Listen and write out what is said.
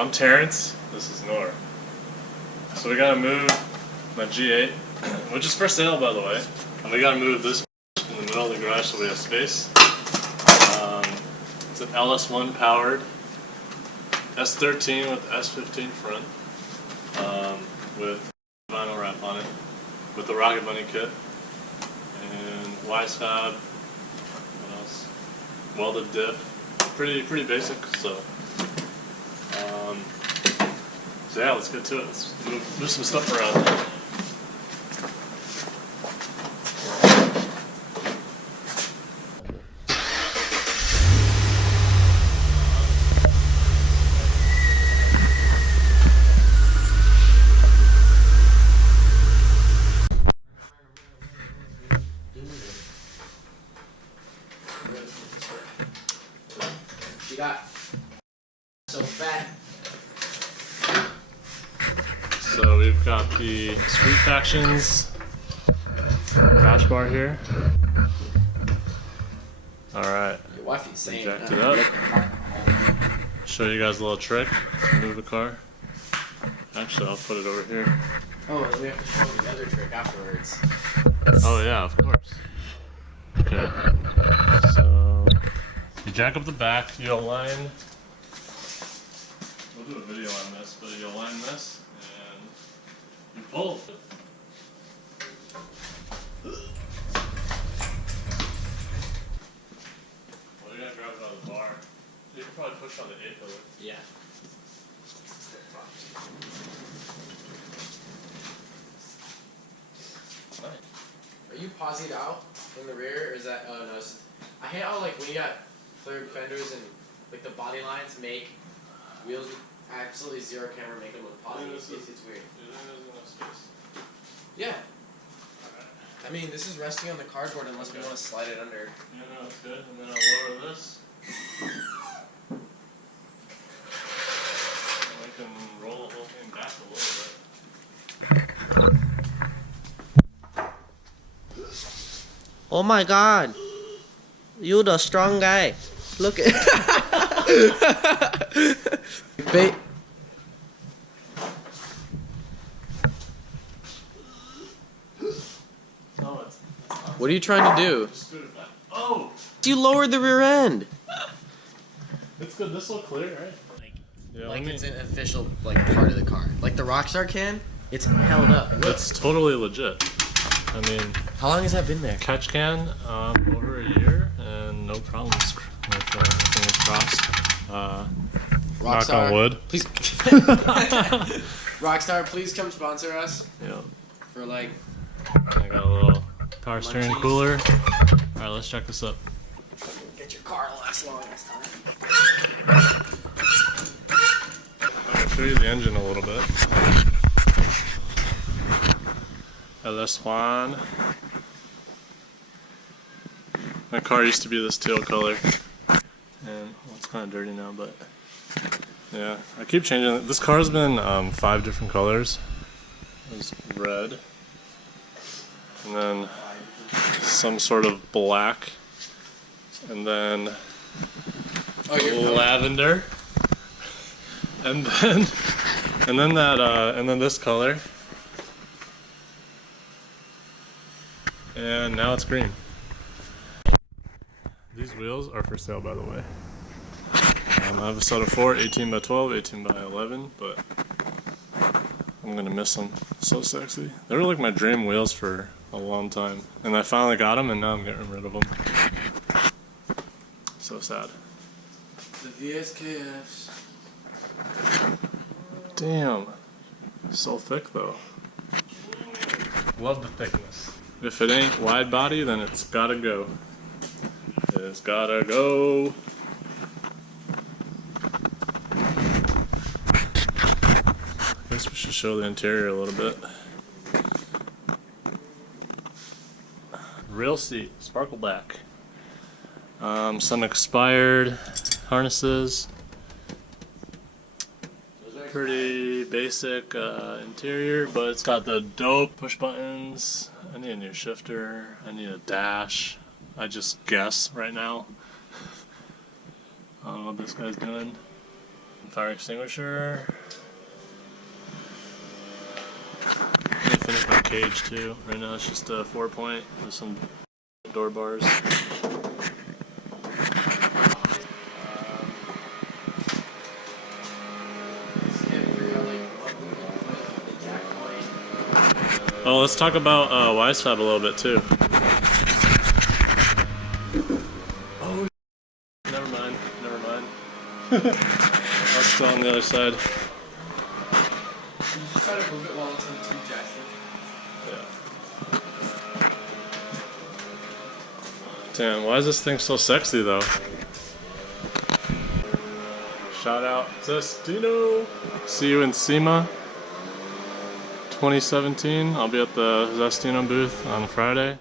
I'm Terrence, this is Nor. So we gotta move my G8, which is for sale by the way, and we gotta move this in the middle of the garage so we have space. It's an LS1 powered, S13 with S15 front, with vinyl wrap on it, with the Rocket Bunny kit, and Wisefab, what else? Welded Diff, pretty basic, so yeah, let's get to it. Let's move some stuff around. You got so fat. So we've got the Street Factions bashbar here. Alright. Your wife is saying Jacked it up. Show you guys a little trick to move the car. Actually, I'll put it over here. Oh, and we have to show the other trick afterwards. Oh yeah, of course. Okay. So you jack up the back, you align. We'll do a video on this, but you align this and you pull. Well, you gotta grab it out of the bar. You can probably push on the A pillar. Yeah. Are you pausing out in the rear, or is that? Oh no. I hate how like when you got flared fenders and like the body lines make wheels with absolutely zero camera make them look posy. It's weird. There's enough space. Yeah. I mean, this is resting on the cardboard unless we want to slide it under. Yeah, no, it's good. And then I'll lower this. And I can roll the whole thing back a little bit. Oh my god. You the strong guy. Look at Bait. No, it's What are you trying to do? just scoot it back. Oh! You lowered the rear end. It's good. This will clear, right? Yeah, Like it's an official like part of the car. Like the Rockstar can, it's held up. It's totally legit. I mean, How long has that been there? catch can over a year and no problems with fingers crossed. Knock on wood. Please. Rockstar, please come sponsor us Yeah. for like. I got a little power steering cooler. Alright, let's check this up. Get your car to last long this time. I'll show you the engine a little bit. LS1. My car used to be this teal color. And well, it's kind of dirty now, but yeah, I keep changing it. This car's been 5 different colors. There's red, and then some sort of black, and then lavender, and then this color, and now it's green. These wheels are for sale, by the way. I have a set of 4, 18 by 12, 18 by 11, but I'm gonna miss them. So sexy. They were like my dream wheels for a long time, and I finally got them, and now I'm getting rid of them. So sad. The VSKFs. Damn. So thick though. Love the thickness. If it ain't wide body, then it's gotta go. It's gotta go. I guess we should show the interior a little bit. Real seat, sparkle black. Some expired harnesses. Pretty basic interior, but it's got the dope push buttons. I need a new shifter. I need a dash. I just guess right now. I don't know what this guy's doing. Fire extinguisher. I'm gonna finish my cage too. Right now it's just a 4-point with some door bars. Oh, let's talk about Wisefab a little bit too. Oh, never mind. I was still on the other side. You just try to move it while it's in the two jacket. Yeah. Damn, why is this thing so sexy though? Shout out Zestino. See you in SEMA 2017. I'll be at the Zestino booth on Friday.